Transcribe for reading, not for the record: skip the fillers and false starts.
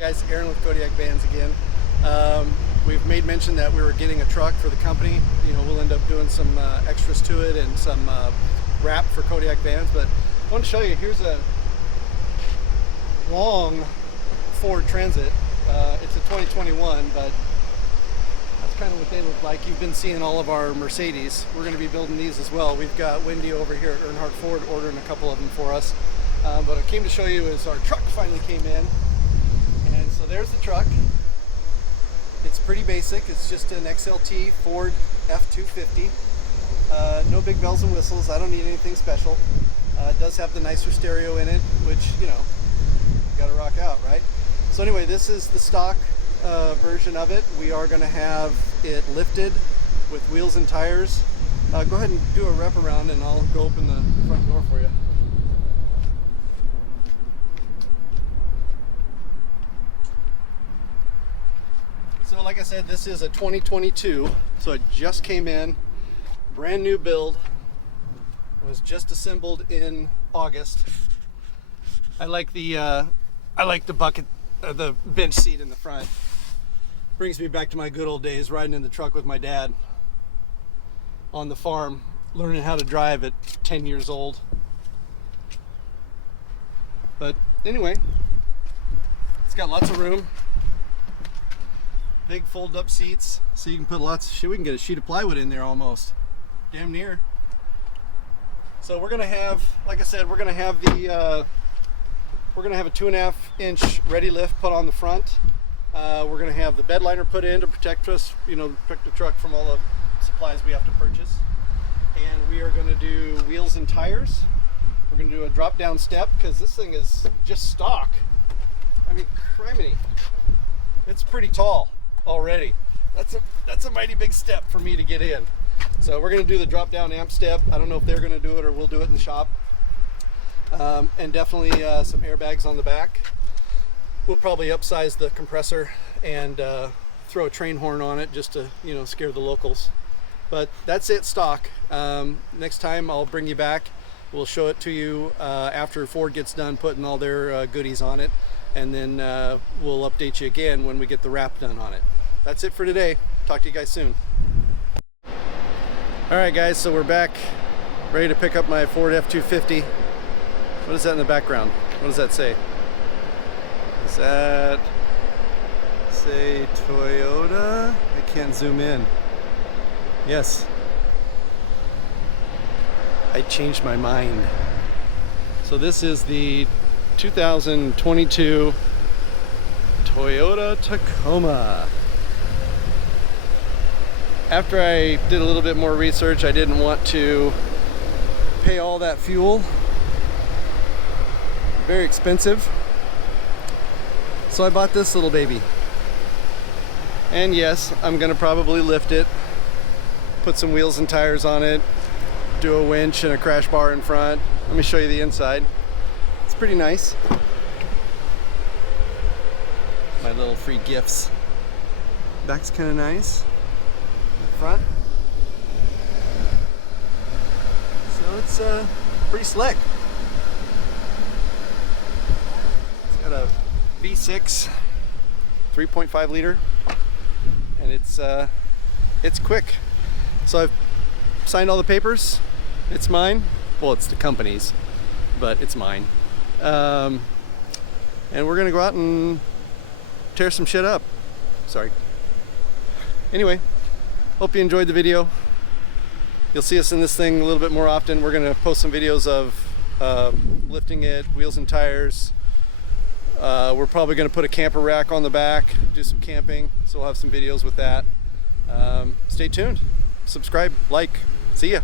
Guys, Aaron with Kodiak Vans again. We've made mention that we were getting a truck for the company. You know, we'll end up doing some extras to it and some wrap for Kodiak Vans. But I want to show you, here's a long Ford Transit. It's a 2021, but that's kind of what they look like. You've been seeing all of our Mercedes. We're going to be building these as well. We've got Wendy over here at Earnhardt Ford ordering a couple of them for us. But I came to show you is our truck finally came in. And so there's the truck. It's pretty basic. It's just an XLT Ford F250. No big bells and whistles. I don't need anything special. It does have the nicer stereo in it, which, you know, gotta rock out, right? So anyway, this is the stock version of it. We are going to have it lifted with wheels and tires. Go ahead and do a wrap around and I'll go open the front door for you. So like I said, this is a 2022, so it just came in, brand new build. It was just assembled in August. I like the bucket, the bench seat in the front. Brings me back to my good old days riding in the truck with my dad on the farm, learning how to drive at 10 years old. But anyway, it's got lots of room. Big fold up seats, so you can put lots of shit. We can get a sheet of plywood in there almost, damn near. So we're gonna have, like I said, we're gonna have the we're gonna have a 2.5 inch ready lift put on the front. We're gonna have the bed liner put in to protect us, you know, protect the truck from all the supplies we have to purchase. And we are gonna do wheels and tires. We're gonna do a drop down step because this thing is just stock. I mean, criminy, it's pretty tall already. That's a mighty big step for me to get in. So we're going to do the drop down amp step. I don't know if they're going to do it or we'll do it in the shop. And definitely some airbags on the back. We'll probably upsize the compressor and throw a train horn on it just to, you know, scare the locals. But that's it, stock. Next time I'll bring you back. We'll show it to you after Ford gets done putting all their goodies on it. And then we'll update you again when we get the wrap done on it. That's it for today. Talk to you guys soon. Alright guys, so we're back ready to pick up my Ford F250. What is that in the background? What does that say? Does that say Toyota? I can't zoom in. Yes. I changed my mind. So this is the 2022 Toyota Tacoma. After I did a little bit more research, I didn't want to pay all that fuel. Very expensive. So I bought this little baby. And yes, I'm gonna probably lift it, put some wheels and tires on it, do a winch and a crash bar in front. Let me show you the inside. It's pretty nice. My little free gifts. Back's kind of nice. Front. So it's pretty slick. It's got a V6 3.5 liter and it's quick. So I've signed all the papers. It's mine. Well, it's the company's, but it's mine. And we're gonna go out and tear some shit up. Sorry. Anyway, hope you enjoyed the video. You'll see us in this thing a little bit more often. We're gonna post some videos of lifting it, wheels and tires. We're probably gonna put a camper rack on the back, do some camping, so we'll have some videos with that. Stay tuned, subscribe, like, see ya.